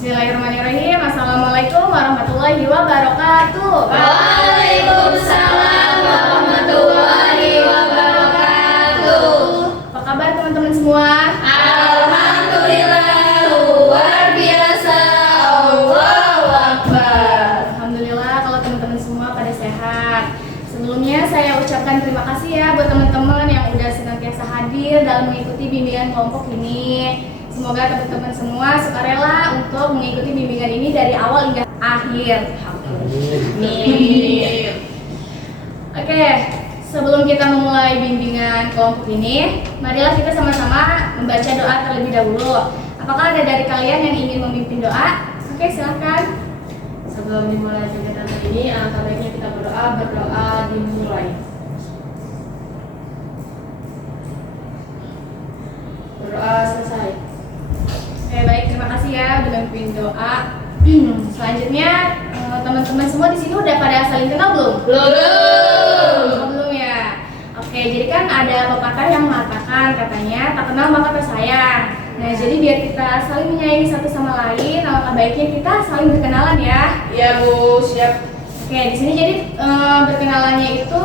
Bismillahirrahmanirrahim. Assalamualaikum warahmatullahi wabarakatuh. Waalaikumsalam warahmatullahi wabarakatuh. Apa kabar teman-teman semua? Alhamdulillah, luar biasa. Allahu Akbar. Alhamdulillah kalau teman-teman semua pada sehat. Sebelumnya saya ucapkan terima kasih ya buat teman-teman yang udah senantiasa hadir dalam mengikuti bimbingan kelompok ini. Semoga teman-teman semua sukarela untuk mengikuti bimbingan ini dari awal hingga akhir. Amin. Oke, sebelum kita memulai bimbingan kelompok ini, marilah kita sama-sama membaca doa terlebih dahulu. Apakah ada dari kalian yang ingin memimpin doa? Oke, silahkan. Sebelum dimulai kegiatan ini, alangkah baiknya kita berdoa dimulai. Berdoa selesai. Oke, baik, terima kasih ya udah memimpin doa. Selanjutnya, teman-teman semua di sini udah pada saling kenal belum? Belum ya. Oke, jadi kan ada pepatah yang mengatakan katanya tak kenal maka tak sayang. Nah, jadi biar kita saling menyayangi satu sama lain, alangkah baiknya kita saling berkenalan ya. Iya Bu, siap. Oke, di sini jadi berkenalannya itu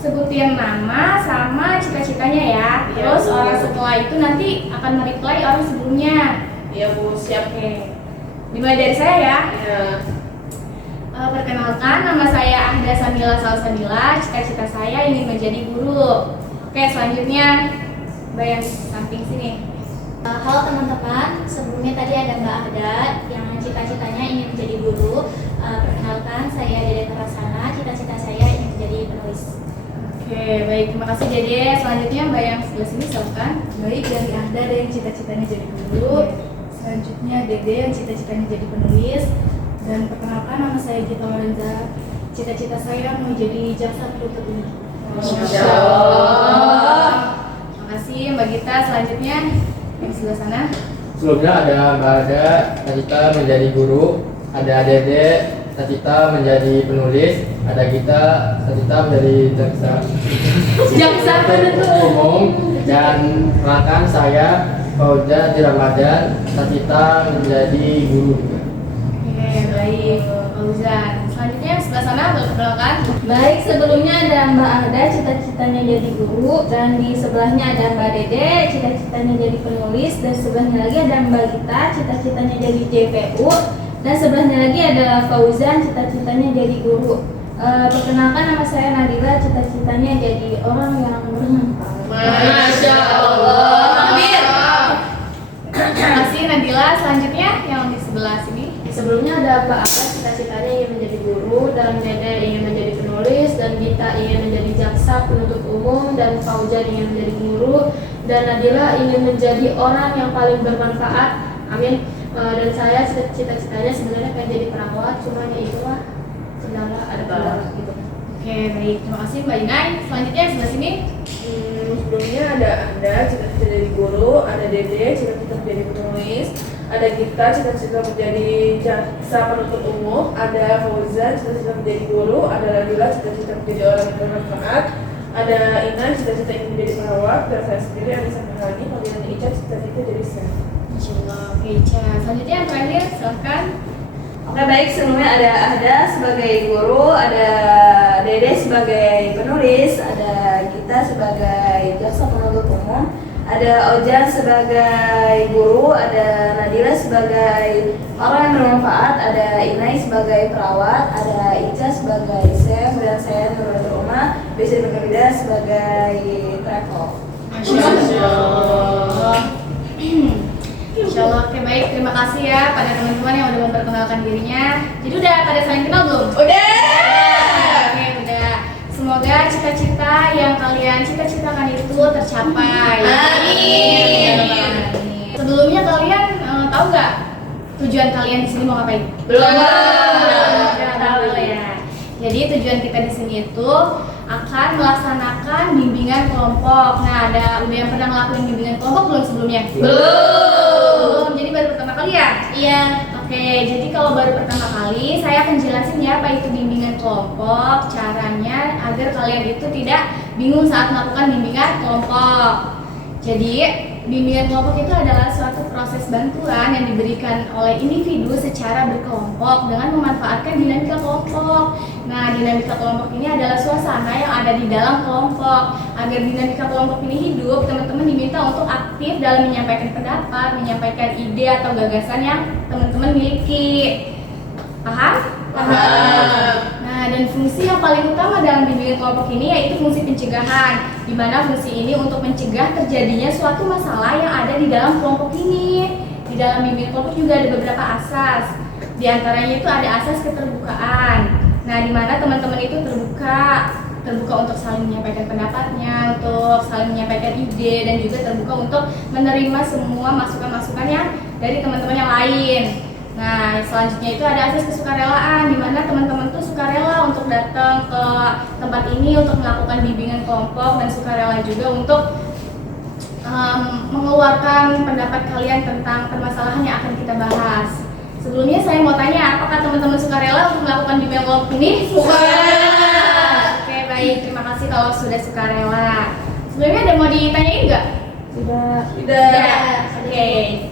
sebutin nama sama cita-citanya ya. Iya, Terus Bu. orang setelah itu nanti akan mereply orang sebelumnya. Iya Bu, siap. Oke, dimulai dari saya ya. Iya. Perkenalkan, nama saya Ahda Samila Salsabila. Cita-cita saya ingin menjadi guru. Oke, selanjutnya Mbak yang samping sini. Halo teman-teman, sebelumnya tadi ada Mbak Ahda yang cita-citanya ingin menjadi guru. Perkenalkan, saya Dede Terasana, cita-cita saya ingin menjadi penulis. Oke, baik, terima kasih Dede. Selanjutnya Mbak yang sebelah sini silakan. Baik, dari Ahda ada yang cita-citanya jadi guru. Selanjutnya Dede yang cita-citanya jadi penulis. Dan perkenalkan, nama saya Gita Lorenza. Cita-cita saya mau jadi jaksa penuntut umum. Masya Allah. Terima kasih Mbak Gita. Selanjutnya yang sebelah sana. Sebelumnya ada Mbak Ada, cita menjadi guru. Ada Dede, cita menjadi penulis. Ada Gita, cita menjadi Jaksa penuntut umum. Dan rekan saya Fauzan Ramadan, cita menjadi guru. Oke, baik, Fauzan. Selanjutnya yang sebelah sana boleh perkenalkan. Baik, sebelumnya ada Mbak Ahda, cita-citanya jadi guru. Dan di sebelahnya ada Mbak Dede, cita-citanya jadi penulis. Dan sebelahnya lagi ada Mbak Gita, cita-citanya jadi JPU. Dan sebelahnya lagi ada Fauzan, cita-citanya jadi guru. Perkenalkan, nama saya Nadila, cita-citanya jadi orang yang bermanfaat. Masya Allah. Amin. Terima kasih Nadila. Selanjutnya yang di sebelah sini. Sebelumnya ada Mbak Aga, cita-citanya ingin menjadi guru, dan Dede ingin menjadi penulis, dan Gita ingin menjadi jaksa penuntut umum, dan Fauzan ingin menjadi guru, dan Nadila ingin menjadi orang yang paling bermanfaat. Amin. Dan saya cita-citanya sebenarnya pengen jadi perawat, cuma ya itulah ada kendala gitu. Oke, baik. Terima kasih Mbak Inai. Selanjutnya yang sebelah sini. Sebelumnya ada Anda, cita-cita jadi guru, ada Dede, cita-cita menjadi penulis, ada Gita, cita-cita menjadi jaksa penuntut umum, ada Fauzan, cita-cita menjadi guru, ada Nadila, cita-cita menjadi orang yang bermanfaat, ada Ina, cita-cita ingin menjadi perawat, dan saya sendiri ada Samarani, panggilan Ica, cita-cita jadi chef. Masya Allah. Oke, Ica. Selanjutnya yang terakhir, silahkan. Oke, baik, sebelumnya ada Ahda sebagai guru, ada Dede sebagai penulis, ada Gita sebagai jaksa penuntut umum, ada Ojan sebagai guru, ada Nadila sebagai orang yang bermanfaat, ada Inai sebagai perawat, ada Ica sebagai chef, dan saya Nurul Umar bisa dipanggil sebagai travel. Masya Allah. Insya Allah. Oke, baik. Terima kasih ya pada teman-teman yang udah memperkenalkan dirinya. Jadi udah pada saling kenal belum? Udah. Oke, udah. Semoga cita-cita yang kalian cita-citakan itu tercapai. Amin. Sebelumnya kalian tahu nggak tujuan kalian di sini mau ngapain? Belum. Udah tahu ya. Jadi tujuan kita di sini itu akan melaksanakan bimbingan kelompok. Nah, udah yang pernah ngelakuin bimbingan kelompok belum sebelumnya? Belum. Jadi baru pertama kali ya? Iya. Oke, jadi kalau baru pertama kali saya akan jelasin ya apa itu bimbingan kelompok, caranya agar kalian itu tidak bingung saat melakukan bimbingan kelompok. Jadi bimbingan kelompok itu adalah suatu proses bantuan yang diberikan oleh individu secara berkelompok dengan memanfaatkan dinamika kelompok. Nah, dinamika kelompok ini adalah suasana yang ada di dalam kelompok. Agar dinamika kelompok ini hidup, teman-teman diminta untuk aktif dalam menyampaikan pendapat, menyampaikan ide atau gagasan yang teman-teman miliki. Paham? Paham. Nah, dan fungsi yang paling utama dalam bimbingan kelompok ini yaitu fungsi pencegahan, di mana fungsi ini untuk mencegah terjadinya suatu masalah yang ada di dalam kelompok ini. Di dalam bimbingan kelompok juga ada beberapa asas. Di antaranya itu ada asas keterbukaan. Nah, di mana teman-teman itu terbuka untuk saling menyampaikan pendapatnya, untuk saling menyampaikan ide, dan juga terbuka untuk menerima semua masukan-masukan yang dari teman-teman yang lain. Nah, selanjutnya itu ada asas kesukarelaan, di mana teman-teman tuh sukarela untuk datang ke tempat ini untuk melakukan bimbingan kelompok, dan sukarela juga untuk mengeluarkan pendapat kalian tentang permasalahan yang akan kita bahas. Sebelumnya saya mau tanya, apakah teman-teman sukarela untuk melakukan bimbingan kelompok ini? Sukarela. Oke, baik, terima kasih kalau sudah sukarela. Sebelumnya ada mau ditanyain nggak? Tidak. Oke,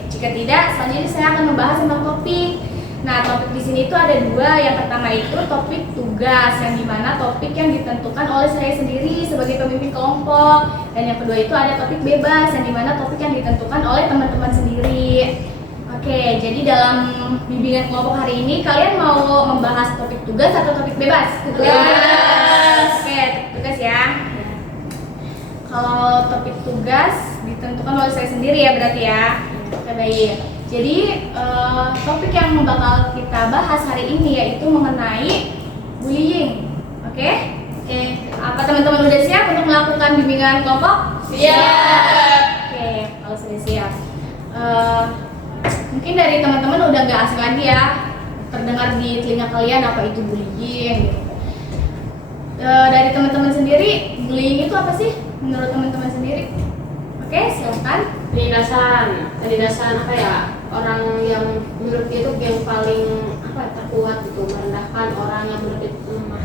jika tidak, selanjutnya saya akan membahas tentang topik. Nah, topik di sini itu ada dua. Yang pertama itu topik tugas, yang dimana topik yang ditentukan oleh saya sendiri sebagai pemimpin kelompok. Dan yang kedua itu ada topik bebas, yang dimana topik yang ditentukan oleh teman-teman sendiri. Oke, jadi dalam bimbingan kelompok hari ini kalian mau membahas topik tugas atau topik bebas? Tugas. Oke, tugas ya. Kalau topik tugas ditentukan oleh saya sendiri ya berarti ya. Oke, baik. Jadi topik yang bakal kita bahas hari ini yaitu mengenai bullying. Oke? Apa teman-teman udah siap untuk melakukan bimbingan kelompok? Siap. Oke, kalau sudah siap. Mungkin dari teman-teman udah gak asing lagi ya terdengar di telinga kalian apa itu bullying gitu. Dari teman-teman sendiri, bullying itu apa sih menurut teman-teman sendiri? Oke, silakan. Penindasan apa ya, orang yang menurut dia itu yang paling terkuat gitu, merendahkan orang yang menurut dia lemah.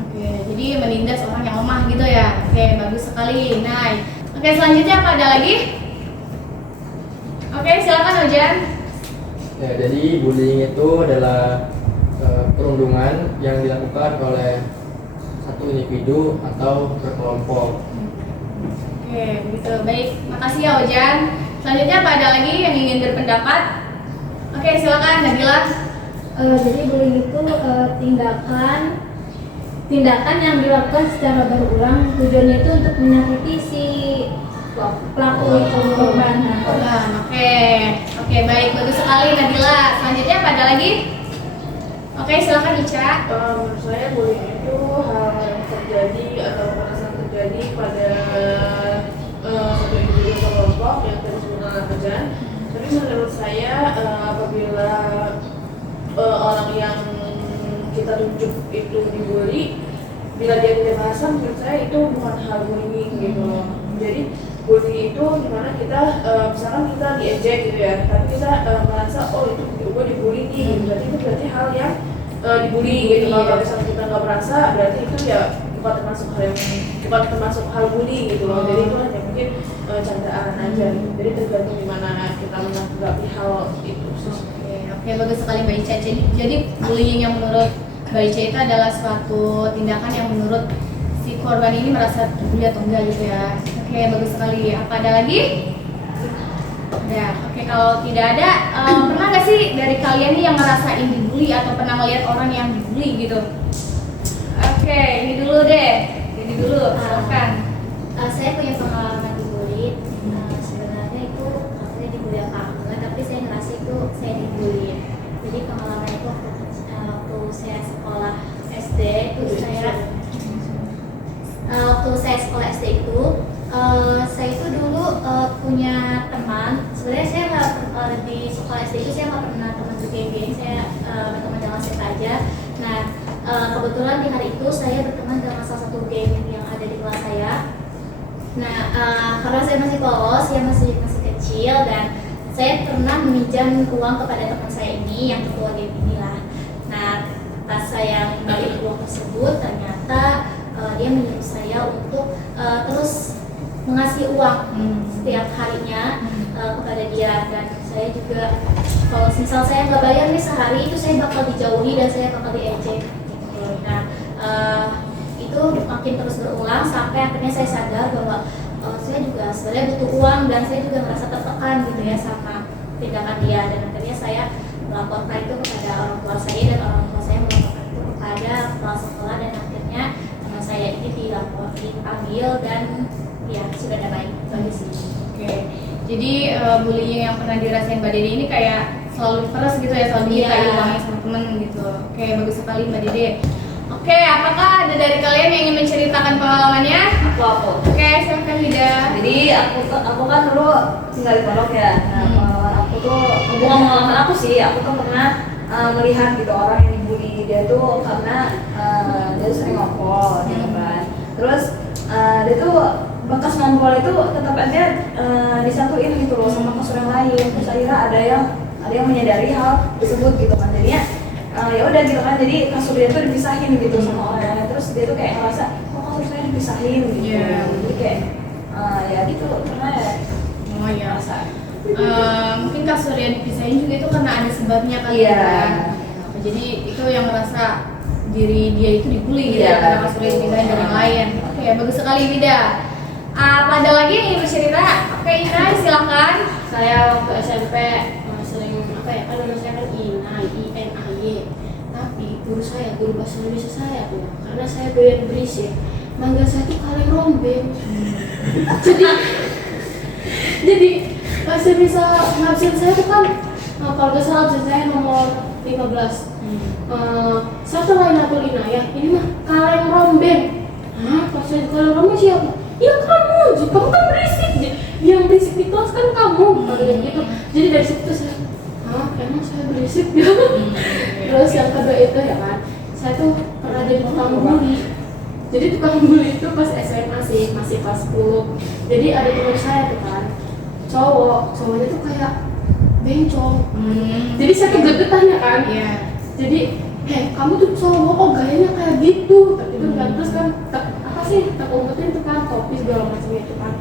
Oke, jadi menindas orang yang lemah gitu ya. Oke, bagus sekali. Nah, oke, selanjutnya apa ada lagi? Oke, silakan Ojan. Ya, jadi bullying itu adalah perundungan yang dilakukan oleh satu individu atau berkelompok. Oke, begitu. Baik, makasih ya Ojan. Selanjutnya apa ada lagi yang ingin berpendapat? Oke, silakan Nabila. Jadi bullying itu tindakan yang dilakukan secara berulang, tujuannya itu untuk menyakiti si pelaku itu, korban. Oke, baik, bagus sekali Nabila. Selanjutnya apa ada lagi? Oke, silakan Ica. Menurut saya bullying itu hal yang terjadi atau perasaan terjadi pada satu individu atau kelompok yang terus mengatakan. Tapi menurut saya apabila orang yang kita tunjuk itu dibully, bila dia tidak merasa, menurut saya itu bukan hal bullying gitu loh. Jadi bully itu dimana kita misalkan kita diejek gitu ya, tapi kita merasa oh itu gue dibully nih, berarti hal yang dibully gitu. Kalau misalnya kita nggak merasa, berarti itu ya bukan termasuk hal bully gitu loh. Jadi itu hanya mungkin candaan aja gitu. Jadi tergantung dimana kita menanggapi hal itu. Oke, bagus sekali Mbak Ica. Jadi bullying yang menurut Mbak Ica itu adalah suatu tindakan yang menurut si korban ini merasa dibully atau enggak gitu ya. Oke, bagus sekali. Apa ada lagi? Ada. Oke, kalau tidak ada, pernah nggak sih dari kalian nih yang ngerasain dibully atau pernah melihat orang yang dibully gitu? Oke, ini dulu deh. Jadi dulu, silakan. Saya punya pengalaman dibully. Sebenarnya itu saya dibully apa enggak, tapi saya ngerasa itu saya dibully. Jadi pengalaman itu waktu saya sekolah SD itu waktu saya sekolah SD itu saya itu dulu punya teman. Sebenarnya saya di sekolah SD itu saya nggak pernah teman bergeng-geng, saya berteman dengan siapa aja. Nah, kebetulan di hari itu saya berteman dengan salah satu geng yang ada di kelas saya. Nah, karena saya masih polos, saya masih kecil, dan saya pernah meminjam uang kepada teman saya ini yang ketua geng inilah. Nah, pas saya kembali uang tersebut, ternyata dia menyuruh saya untuk terus mengasih uang setiap harinya kepada dia, dan saya juga kalau misal saya nggak bayar nih sehari itu saya bakal dijauhi dan saya bakal diejek gitu. Nah itu makin terus berulang sampai akhirnya saya sadar bahwa saya juga sebenarnya butuh uang dan saya juga merasa tertekan gitu ya sama tindakan dia, dan akhirnya saya melaporkan itu kepada orang tua saya dan orang tua saya melaporkan itu kepada kepala sekolah, dan akhirnya teman saya ini dipanggil dan ya sudah damai. Itu aja sih. Oke. Jadi bullying yang pernah dirasain Mbak Dede ini kayak selalu peres gitu ya, selalu Iya. ditagih uangnya sama temen gitu. Oke, bagus sekali Mbak Dede. Oke, apakah ada dari kalian yang ingin menceritakan pengalamannya? Aku. Oke, silakan Lida. Jadi aku kan dulu tinggal di pondok ya. Nah, pengalaman aku tuh bukan pengalaman aku sih. Aku tuh pernah melihat gitu orang yang dibully dia tuh karena dia tuh sering ngompol gitu kan. Terus dia tuh bekas ngompol itu tetap aja disatuin gitu loh sama kasur yang lain. Terus akhirnya ada yang menyadari hal tersebut gitu kan. Jadinya ya udah gitu kan, jadi kasur dia tuh dipisahin gitu sama orang lain. Terus dia tuh kayak ngerasa kok kasur saya dipisahin gitu. Iya. Jadi kayak ya gitu karena ya Oh iya. Mungkin kasur yang dipisahin juga itu karena ada sebabnya kali Iya. ya. Jadi itu yang merasa diri dia itu dibully gitu Iya. ya, karena kasur yang dipisahin dari yang lain. Oke, bagus sekali Lida. Apa ada lagi yang ingin bercerita? Oke, Ina silakan. Saya waktu SMP sering apa ya, kan nama saya kan Ina, I-N-A-Y, tapi guru bahasa Indonesia saya tuh karena saya doyan berisik, manggil saya tuh kaleng rombeng. jadi pas bisa ngabsen saya tuh kan kalau nggak salah absen saya nomor 15. Saya tuh lain aku Ina ya, ini mah kaleng rombeng. Pas saya kaleng rombeng siapa? Ya kamu kan berisik, yang berisik di kelas kan kamu, gitu. Jadi dari situ saya, emang saya berisik ya. Terus yang kedua itu ya kan, saya tuh pernah jadi tukang bully. Jadi tukang bully itu pas SMA sih, masih kelas 10. Jadi ada teman saya tuh kan, cowoknya tuh kayak bencong. Jadi saya tuh gegetan ya kan. Iya. Jadi, kamu tuh cowok kok gayanya kayak gitu, gitu kan. Terus kan apa sih, tak umpetin tuh kan topi segala macam itu kan.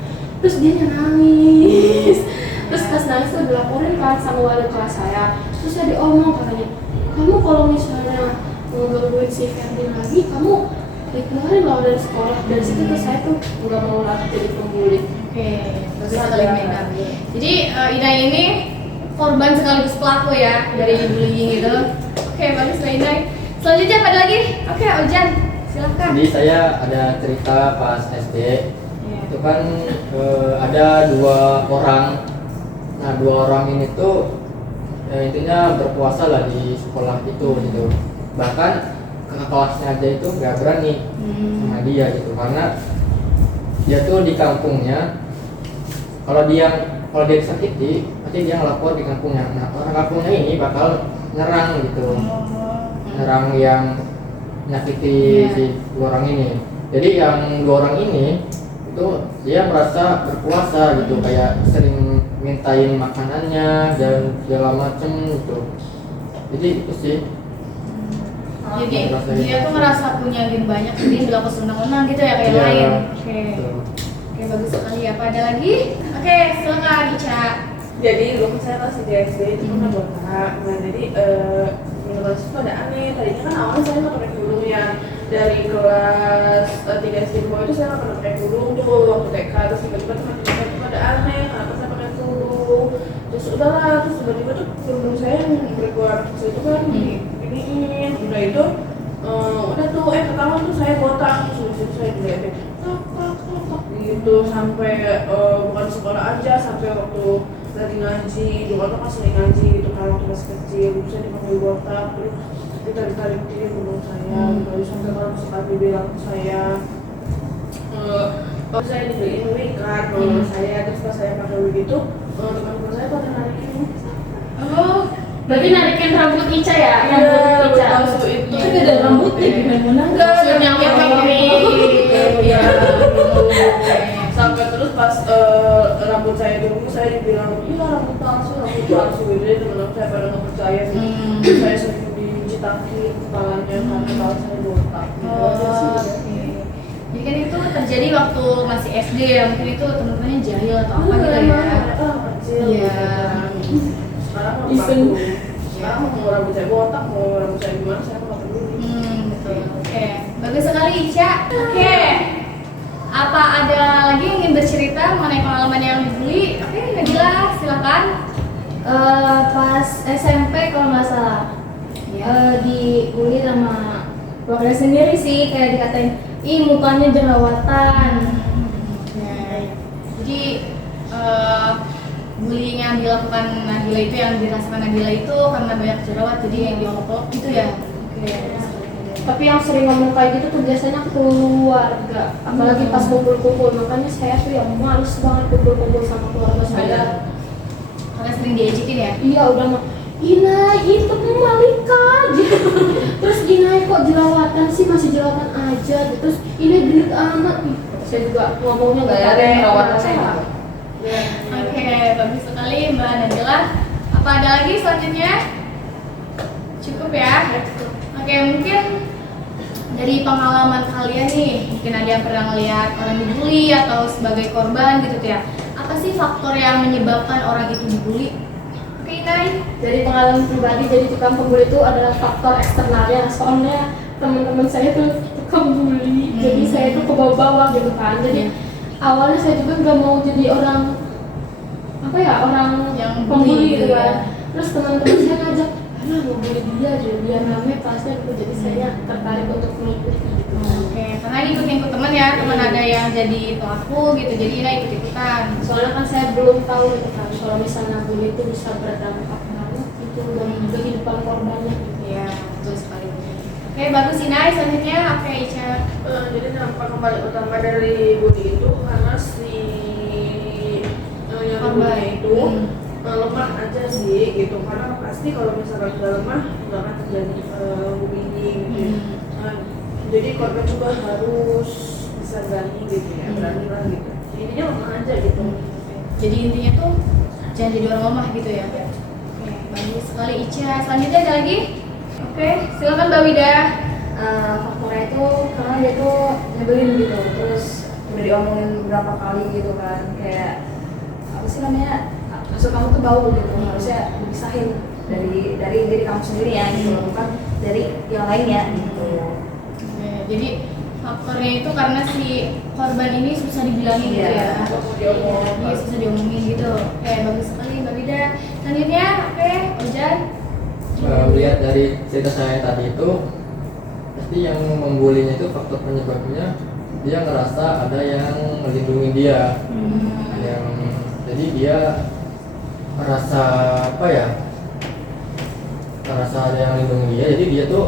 Terus dia nangis. Terus pas nangis tuh dilaporin kan sama wali kelas saya. Terus saya diomong katanya, kamu kalau misalnya ngegangguin si Ferdin lagi, kamu dikeluarin loh dari sekolah. Dari situ tuh saya tuh nggak mau lagi jadi pembuli. Oke, bagus sekali Mbak Ina. Jadi Ina ini korban sekaligus pelaku ya dari bullying itu. Oke, bagus Mbak Ina. Selanjutnya apa ada lagi? Oke, Ojan, silakan. Jadi saya ada cerita pas SD. Itu kan ada 2 orang. Nah 2 orang ini tuh intinya berpuasa lah di sekolah itu gitu. Bahkan kakak kelasnya aja itu nggak berani sama dia gitu, karena dia tuh di kampungnya kalau dia disakiti pasti dia ngelapor di kampungnya. Nah orang kampungnya ini bakal nyerang gitu, nyerang yang menyakiti si 2 orang ini. Jadi yang 2 orang ini itu dia merasa berpuasa gitu, kayak sering mintain makanannya dan segala macem gitu. Jadi itu sih. Jadi dia tuh ngerasa punya game banyak, jadi bilang kesenang-senang gitu ya kayak Iya. lain. Oke, bagus sekali. Apa ada lagi? Oke, silakan Ica. Jadi dulu saya pas di SD itu pernah botak. Nah jadi menurut saya itu ada aneh. Tadinya kan awalnya saya nggak pakai kerudung ya. Dari kelas 3 SD bawah itu saya nggak pernah pakai kerudung tuh waktu TK. Terus tiba-tiba teman-teman itu ada aneh, kenapa saya pakai kerudung. Terus udahlah, terus tiba-tiba tuh kerudung saya yang berkeluar kecil itu kan diginiin. Udah itu udah tuh pertama tuh saya botak, terus habis itu saya dilihatin gitu sampai bukan sekolah aja, sampai waktu lagi ngaji, dulu kan pas lagi ngaji gitu kan waktu masih kecil, bisa dipanggil botak, terus ditarik-tarik diri menurut saya, terus sampai kalau sekali bilang ke saya, saya dibeliin wig kan, saya terus pas saya pakai wig itu, teman-teman saya pada narikin. Oh, berarti narikin rambut Ica ya? Iya, Rambut Ica. waktu itu. Tapi ada rambutnya gimana? Enggak, Yang iya. Sampai terus pas rambut saya dulu saya dibilang, iya rambut palsu gitu. Jadi teman-teman saya pada nggak percaya sih. Saya sering dicitakin kepalanya karena kepala saya botak. Gitu aja sih. Jadi Jadi kan itu terjadi waktu masih SD ya, mungkin itu teman-temannya jahil atau apa gitu ya. Kecil. Iya. Sekarang mah Iseng. baku. Sekarang mau rambut saya botak, mau rambut saya gimana, saya nggak peduli. Betul. Oke, bagus sekali Ica. Oke. Apa ada lagi yang ingin bercerita mengenai pengalaman yang dibully? Oke, Nabila, silakan. Pas SMP kalau nggak salah dibully sama keluarga sendiri sih, kayak dikatain ih mukanya jerawatan. Jadi bullying yang dilakukan Nabila itu, yang dirasakan Nabila itu karena banyak jerawat, jadi diolok-olok gitu ya. Oke. Tapi yang sering ngomong kayak gitu tuh biasanya keluarga, apalagi pas kumpul-kumpul. Makanya saya tuh yang males banget kumpul-kumpul sama keluarga saya. Karena sering diejekin ya. Iya udah mah, Ina itu Malika gitu. Terus Ina kok jerawatan sih, masih jerawatan aja. Terus ini gendut amat. Saya juga ngomongnya nggak ada perawatan sehat. Oke, bagus sekali Mbak Nabila. Apa ada lagi selanjutnya? Cukup ya? Oke, mungkin dari pengalaman kalian nih, mungkin ada yang pernah ngeliat orang dibully atau sebagai korban gitu ya. Apa sih faktor yang menyebabkan orang itu dibully? Oke, Inai. Dari pengalaman pribadi, jadi tukang pembuli itu adalah faktor eksternalnya. Soalnya teman-teman saya tuh tukang bully, jadi saya tuh ke bawah-bawah gitu kan. Jadi awalnya saya juga nggak mau jadi orang orang Yang pembuli bully gitu gitu kan. ya. Terus teman-teman saya ngajak, aduh mau bully dia aja, biar rame kelasnya gitu. Jadi saya tertarik untuk mengikuti gitu. Oke, karena ikut-ikut teman ya, teman ada yang jadi pelaku gitu, jadi Ina ikut-ikutan. Soalnya kan saya belum tahu gitu kan, kalau misalnya bully itu bisa berdampak banget gitu dan kehidupan korbannya gitu. Iya, betul sekali. Oke, bagus Inai. Selanjutnya apa ya Ica? Jadi dampak kembali utama dari bully itu karena si yang Korban. bully itu lemah aja sih gitu, karena pasti kalau misalkan udah lemah nggak akan terjadi bullying gitu. Jadi korban juga harus bisa berani gitu ya, berani lah gitu. Intinya lemah aja gitu. Jadi intinya tuh jangan jadi orang lemah gitu ya. Oke, bagus sekali Ica. Selanjutnya ada lagi? Oke, silakan Mbak Wida. Faktornya itu karena dia tuh nyebelin gitu, terus udah diomongin beberapa kali gitu kan, kayak apa sih namanya, maksud kamu tuh bau gitu, harusnya dipisahin dari diri kamu sendiri ya gitu, bukan dari yang lainnya gitu. Oke, jadi faktornya itu karena si korban ini susah dibilangin gitu Iya. ya. Iya, susah diomongin gitu. Oke, bagus sekali Mbak Wida. Selanjutnya, oke, Ojan. Melihat dari cerita saya tadi itu, pasti yang membulinya itu faktor penyebabnya dia ngerasa ada yang melindungi dia. Yang jadi dia merasa apa ya, merasa ada yang melindungi dia, jadi dia tuh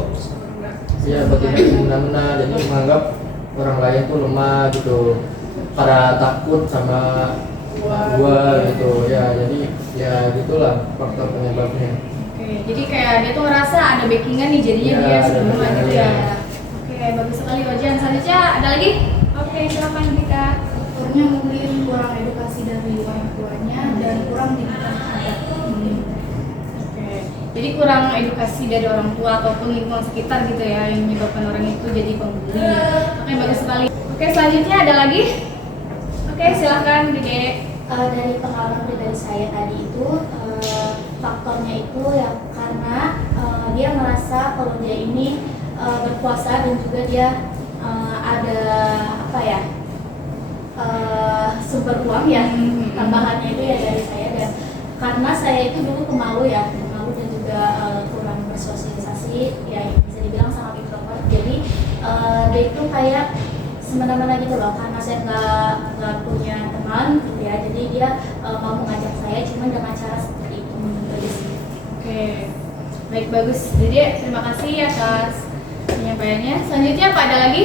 ya bertindak semena-mena, jadi menganggap orang lain tuh lemah gitu, pada takut sama gua gitu ya. Jadi ya gitulah faktor penyebabnya. Oke, jadi kayak dia tuh ngerasa ada backingan nih, jadinya Iya, dia ada sebelumnya backingan, gitu ya. iya. Oke, bagus sekali Ojan. Selanjutnya ada lagi? Oke, silakan Dika. Faktornya mungkin kurang edukasi dari orang tuanya dan kurang didikan adat. Oke, jadi kurang edukasi dari orang tua ataupun lingkungan sekitar gitu ya, yang menyebabkan orang itu jadi pembuli. Oke, bagus sekali. Oke, selanjutnya ada lagi? Oke, silakan Dede. Dari pengalaman pribadi saya tadi itu faktornya itu ya karena dia merasa kalau dia ini berkuasa dan juga dia ada apa ya sumber uang ya, tambahannya itu ya dari saya. Dan karena saya itu dulu pemalu ya, pemalu dan juga kurang bersosialisasi ya, bisa dibilang sangat introvert. Jadi dia itu kayak semena-mena gitu loh, karena saya nggak punya teman gitu ya, jadi dia mau mengajak saya cuma dengan cara seperti itu. Gitu sih. Oke, baik, bagus. Jadi terima kasih atas penyampaiannya. Selanjutnya apa ada lagi?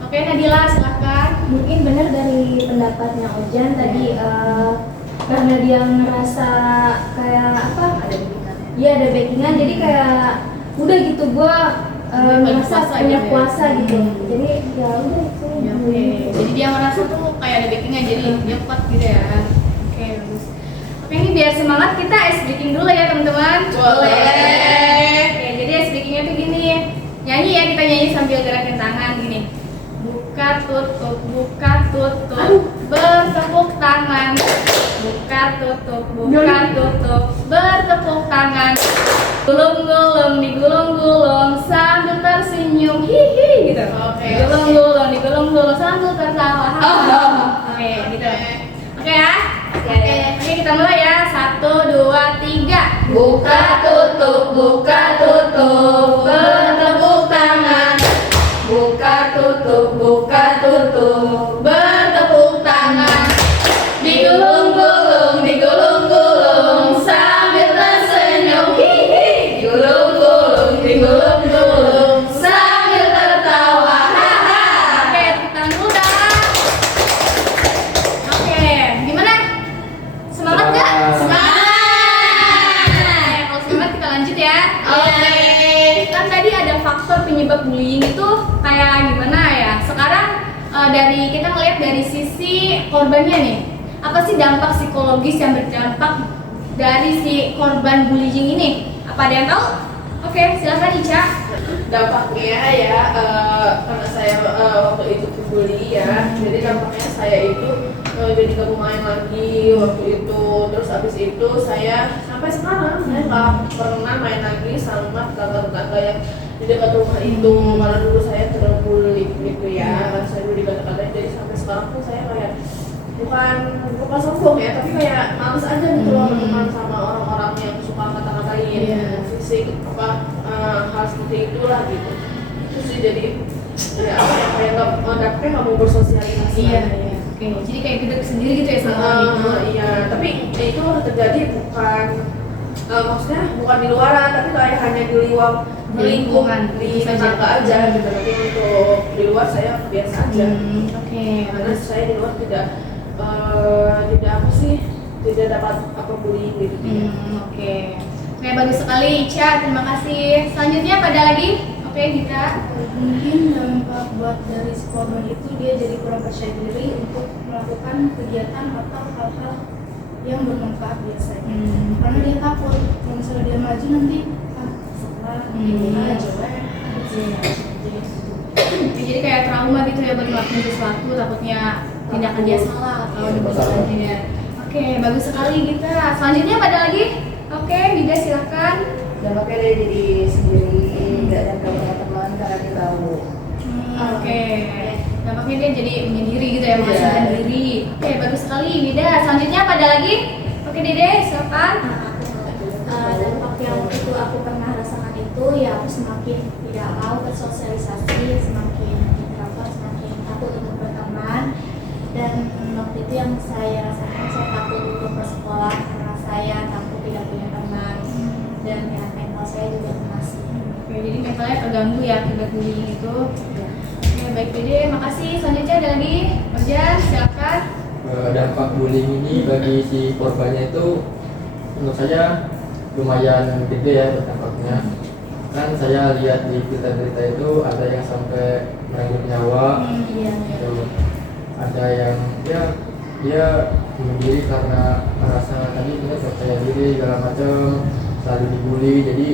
Oke, Nadila silahkan. Mungkin benar dari pendapatnya Ojan tadi, karena dia ngerasa kayak apa, Ada backingannya. iya ada backingan, jadi kayak udah gitu gua merasa kuasa punya gitu ya. kuasa gitu, jadi ya udah itu Ya, oke. Jadi dia ngerasa tuh kayak ada backingan, jadi dia kuat gitu ya. Oke, bagus. Oke, ini biar semangat kita ice breaking dulu ya teman-teman. Boleh. Oke, jadi ice breakingnya tuh gini, nyanyi ya, kita nyanyi sambil gerakin tangan gini. Buka buka tutup, bertepuk tangan, gulung-gulung, digulung-gulung sambil tersenyum, hihi gitu. Oke. Digulung-gulung, digulung-gulung sambil tertawa. Oke, gitu. Oke ya. Oke, kita mulai ya. 1, 2, 3. Buka tutup, bertepuk tangan. Buka tutup, bertepuk tangan. Digulung-gulung, digulung-gulung sambil tersenyum, hihi. Digulung-gulung, digulung-gulung sambil tertawa, haha. Oke, tepuk tangan dulu dah. Oke, gimana? Semangat gak? Semangat. Kalau semangat kita lanjut ya. Oke. Kan tadi ada faktor penyebab bullying itu kayak gimana ya? Sekarang dari kita ngeliat dari sisi korbannya nih. Apa sih dampak psikologis yang berdampak dari si korban bullying ini? Apa ada yang tahu? Oke, silakan Ica. Dampaknya ya, karena saya waktu itu dibully ya, jadi dampaknya saya itu jadi gak mau main lagi waktu itu. Terus abis itu saya sampai sekarang saya nggak pernah main lagi sama tetangga-tetangga yang di dekat rumah itu, karena dulu saya terbully gitu ya. Saya dulu dikata-katain, jadi sampai sekarang tuh saya kayak bukan sombong ya, tapi kayak males aja gitu loh teman sama orang-orang yang suka kata-katain fisik hal seperti itulah gitu. Terus sih jadi ya apa ya, kayak dampaknya nggak mau bersosialisasi. Iya. Oke, jadi kayak gede sendiri gitu ya sama orang itu. Iya, tapi itu terjadi bukan maksudnya bukan di luaran, tapi kayak hanya di lingkungan di tetangga aja gitu. Tapi untuk di luar saya biasa aja. Oke. Karena saya di luar tidak apa sih, tidak dapat apa bullying gitu. Oke. Oke, bagus sekali Ica, terima kasih. Selanjutnya pada lagi? Oke, Gita. Mungkin dampak buat dari si korban itu dia jadi kurang percaya diri untuk melakukan kegiatan atau hal-hal yang bermanfaat biasanya. Karena dia takut kalau misalnya dia maju nanti salah, jelek. Jadi kayak trauma gitu ya buat ngelakuin sesuatu, takutnya tindakan dia salah atau selanjutnya. Oke, bagus sekali Gita. Selanjutnya pada lagi? Oke, Vida silakan. Dampaknya dia jadi sendiri, nggak ada punya teman karena dia tahu. Oke. Dampaknya dia jadi menyendiri gitu ya, mengasingkan diri. Oke, bagus sekali Vida. Selanjutnya pada lagi? Oke, Dede silakan. Dampak yang itu aku pernah rasakan itu ya aku semakin tidak mau bersosialisasi, semakin introvert, semakin takut untuk berteman. Dan waktu itu yang saya rasakan, saya takut untuk bersekolah karena saya takut tidak punya teman, dan ya mental saya juga masih. Oke, jadi mentalnya terganggu ya akibat bullying itu. Oke, baik Dede, makasih. Selanjutnya ada lagi, Ojan, silakan. Dampak bullying ini bagi si korbannya itu menurut saya lumayan gede ya dampaknya. Kan saya lihat di berita-berita itu ada yang sampai merenggut nyawa. Iya. Gitu. Ada yang dia bunuh diri karena merasa tadi dia percaya diri segala macam, selalu dibully, jadi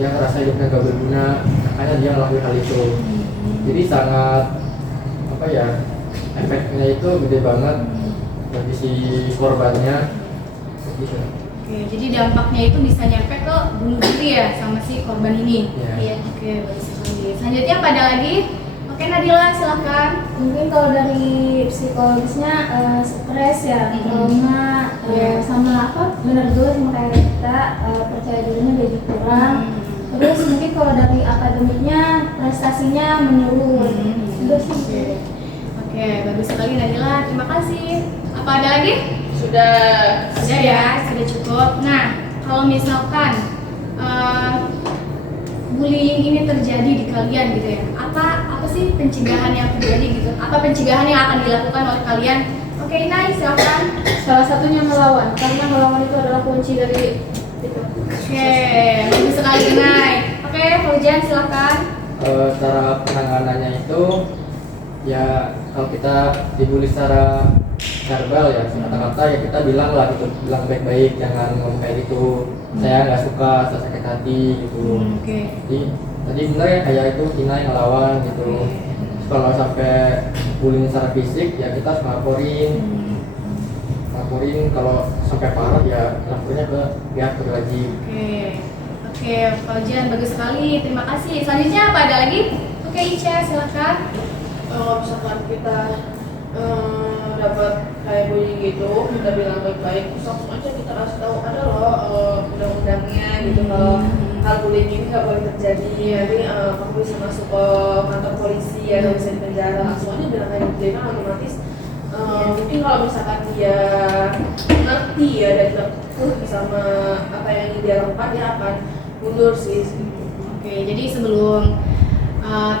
dia ngerasa hidupnya gak berguna, makanya dia ngelakuin hal itu. Jadi sangat apa ya, efeknya itu gede banget bagi si korbannya gitu. Oke, jadi dampaknya itu bisa nyampe ke bunuh diri ya sama si korban ini. Iya. Oke, bagus sekali. Selanjutnya pada lagi? Oke, Nadila silakan. Mungkin kalau dari psikologisnya stres ya, trauma, sama apa benar juga sama kayak kita percaya dirinya jadi kurang. Terus mungkin kalau dari akademiknya prestasinya menurun. Itu sih. Oke, bagus sekali Nadila. Terima kasih. Apa ada lagi? Sudah Ya, sudah cukup. Nah, kalau misalkan bullying ini terjadi di kalian gitu ya, apa sih pencegahan yang terjadi gitu? Apa pencegahan yang akan dilakukan oleh kalian? Oke, Inai silakan. Salah satunya melawan, karena melawan itu adalah kunci dari itu. Oke, bagus sekali Inai. Oke, Fauzan silakan. Cara penanganannya itu ya kalau kita dibully secara verbal ya, kata-kata ya kita bilang lah gitu, bilang baik-baik, jangan ngomong kayak gitu, saya nggak suka, saya sakit hati gitu. Jadi tadi benar ya, kayak itu Inai ngelawan gitu. Kalau sampai bullying secara fisik ya kita harus ngelaporin. laporin, kalau sampai parah ya lapornya ke pihak berwajib. Oke, Pak Ujian bagus sekali. Terima kasih. Selanjutnya apa ada lagi? Oke, Ica silakan. Kalau misalkan kita dapat kayak bullying gitu, kita bilang baik-baik, terus langsung aja kita kasih tahu ada loh undang-undangnya gitu, kalau hal bullying ini nggak boleh terjadi. Nanti kamu bisa masuk ke kantor polisi atau bisa di penjara, langsung aja bilang kayak gitu. Jadi kan otomatis mungkin kalau misalkan dia ngerti ya dan tertutup sama apa yang ingin dia lakukan, dia akan mundur sih. Oke, jadi sebelum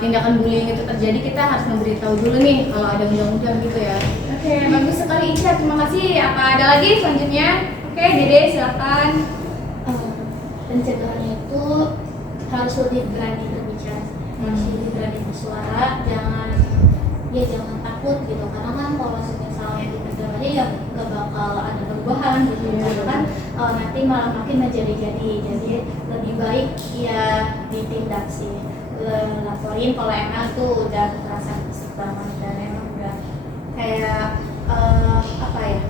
tindakan bullying itu terjadi, kita harus memberitahu dulu nih kalau ada undang-undang gitu ya. Oke, bagus sekali Ica, terima kasih. Apa ada lagi selanjutnya? Oke, Dede silakan. Pencegahannya itu harus lebih berani berbicara, harus lebih berani bersuara, jangan takut gitu, karena kan kalau misalnya ditegur aja ya nggak bakal ada perubahan gitu, karena kan nanti malah makin menjadi-jadi. Jadi lebih baik ya ditindak sih, laporin kalau emang itu udah kekerasan fisik banget dan emang udah kayak apa ya,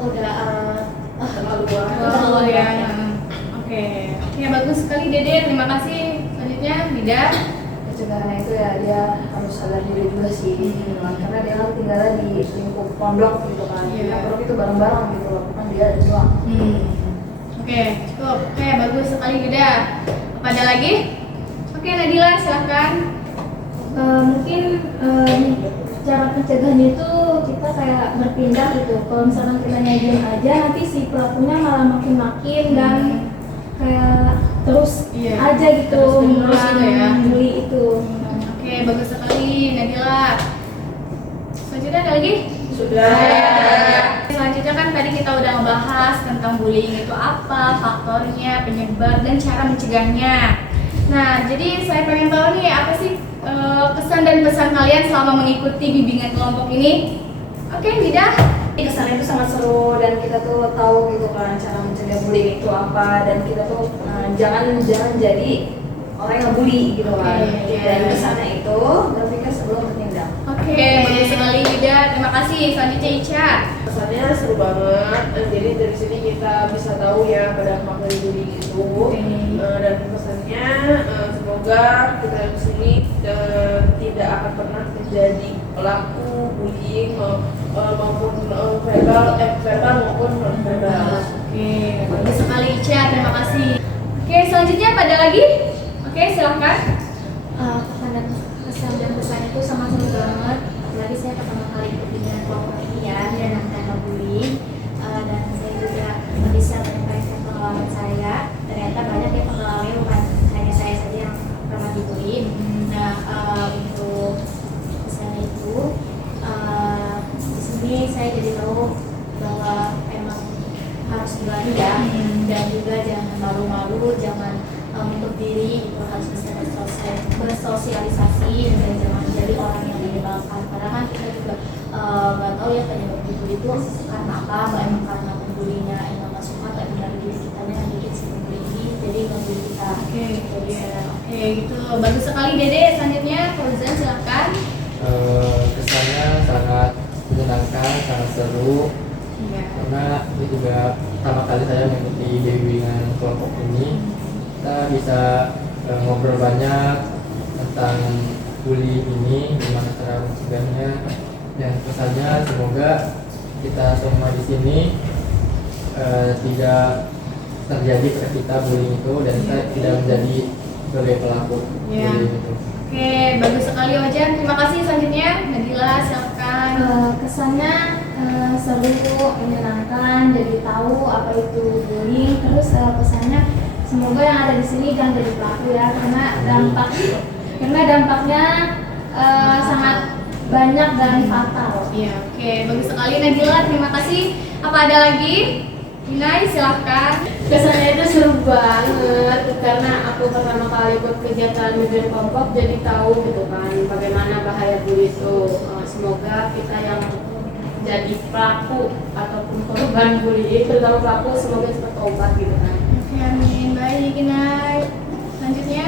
udah Terlalu ya. Oke, bagus sekali Dede, terima kasih. Selanjutnya Bida. Pencegahannya itu ya dia harus sadar diri juga sih, karena dia kan tinggalnya di lingkup pondok gitu kan. Pondok itu bareng-bareng gitu loh, bukan dia ada doang. Oke, cukup. Oke, bagus sekali Bida. Apa ada lagi? Oke, Nadila silakan. Mungkin cara pencegahannya itu kita kayak berpindah gitu. Kalau misalkan kita diam aja, nanti si pelakunya malah makin dan kayak terus aja gitu terus gitu ya. bully itu. Oke, bagus sekali Nadila. Selanjutnya ada lagi? Sudah. Selanjutnya kan tadi kita udah ngebahas tentang bullying itu apa, faktornya, penyebab, dan cara mencegahnya. Nah, jadi saya pengen tahu nih apa sih kesan dan pesan kalian selama mengikuti bimbingan kelompok ini? Oke, Bida. Kesannya itu sangat seru dan kita tuh tahu gitu kan cara mencegah bullying itu apa, dan kita tuh jangan jadi orang yang ngebully gitu kan. Dan kesannya itu berpikir sebelum bertindak. Oke, bagus sekali Bida. Terima kasih. Selanjutnya Ica. Kesannya seru banget, jadi dari sini kita bisa tahu ya pada dampak dari bullying itu. Dan pesannya semoga kita di sini tidak akan pernah terjadi pelaku bullying maupun verbal maupun non verbal. Oke, bagus sekali Ica. Terima kasih. Oke, selanjutnya pada lagi? Oke, silakan. Kesan dan pesan itu sama seru banget. Apalagi saya pertama kali ikut bimbingan kelompok ini ya, dan tentang bullying, dan saya juga bisa menyampaikan pengalaman saya. Ternyata banyak yang mengalami, bukan hanya saya saja yang pernah dibully. Nah, untuk pesan itu di sini saya jadi tahu bahwa emang harus berani ya, dan juga jangan malu-malu, jangan menutup diri, itu harus bisa bersosialisasi dan jangan jadi orang yang menyebalkan, karena kan kita juga nggak tahu ya penyebab bully itu karena apa, nggak emang karena pembulinya emang nggak suka, nggak dari diri kitanya yang bikin si pembuli ini jadi ngebully kita. Oke, gitu. Bagus sekali Dede. Selanjutnya Fauzan silakan. Kesannya sangat menyenangkan, sangat seru. Karena ini juga pertama kali saya mengikuti bimbingan kelompok ini. Kita bisa ngobrol banyak tentang bully ini, gimana cara mencegahnya, dan pesannya semoga kita semua di sini tidak terjadi pada kita bullying itu, dan kita tidak menjadi sebagai pelaku bullying itu. Oke, bagus sekali Ojan. Terima kasih. Selanjutnya Nadila silakan. Kesannya seru, menyenangkan, jadi tahu apa itu bullying. Terus pesannya semoga yang ada di sini jangan jadi pelaku ya, karena dampaknya sangat banyak dan fatal. Oke, bagus sekali Nadila. Terima kasih. Apa ada lagi? Inai silahkan. Kesannya itu seru banget karena aku pertama kali ikut kegiatan bimbingan kelompok, jadi tahu gitu kan bagaimana bahaya bully itu. Semoga kita yang jadi pelaku ataupun korban bully, terutama pelaku, semoga cepat tobat gitu kan. Oke, amin. Baik Inai. Selanjutnya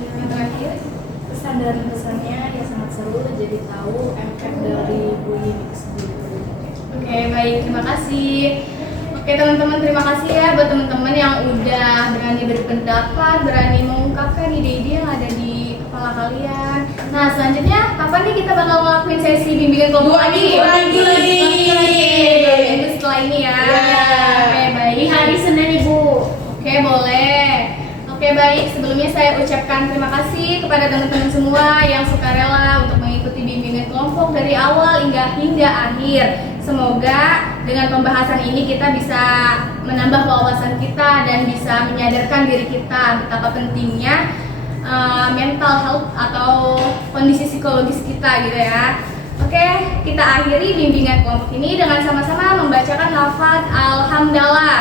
yang terakhir. Pesan dan pesannya ya sangat seru, jadi tahu efek dari bullying itu sendiri. Oke, baik Oke teman-teman, terima kasih ya buat teman-teman yang udah berani berpendapat, berani mengungkapkan ide-ide yang ada di kepala kalian. Nah selanjutnya kapan nih kita bakal ngelakuin sesi bimbingan kelompok lagi? Dua minggu lagi. 2 minggu setelah ini ya. Oke baik. Di hari Senin Ibu. Oke boleh. Oke baik, sebelumnya saya ucapkan terima kasih kepada teman-teman semua yang sukarela untuk mengikuti bimbingan kelompok dari awal hingga akhir. Semoga dengan pembahasan ini kita bisa menambah wawasan kita dan bisa menyadarkan diri kita betapa pentingnya mental health atau kondisi psikologis kita gitu ya. Oke, kita akhiri bimbingan kelompok ini dengan sama-sama membacakan lafaz Alhamdulillah.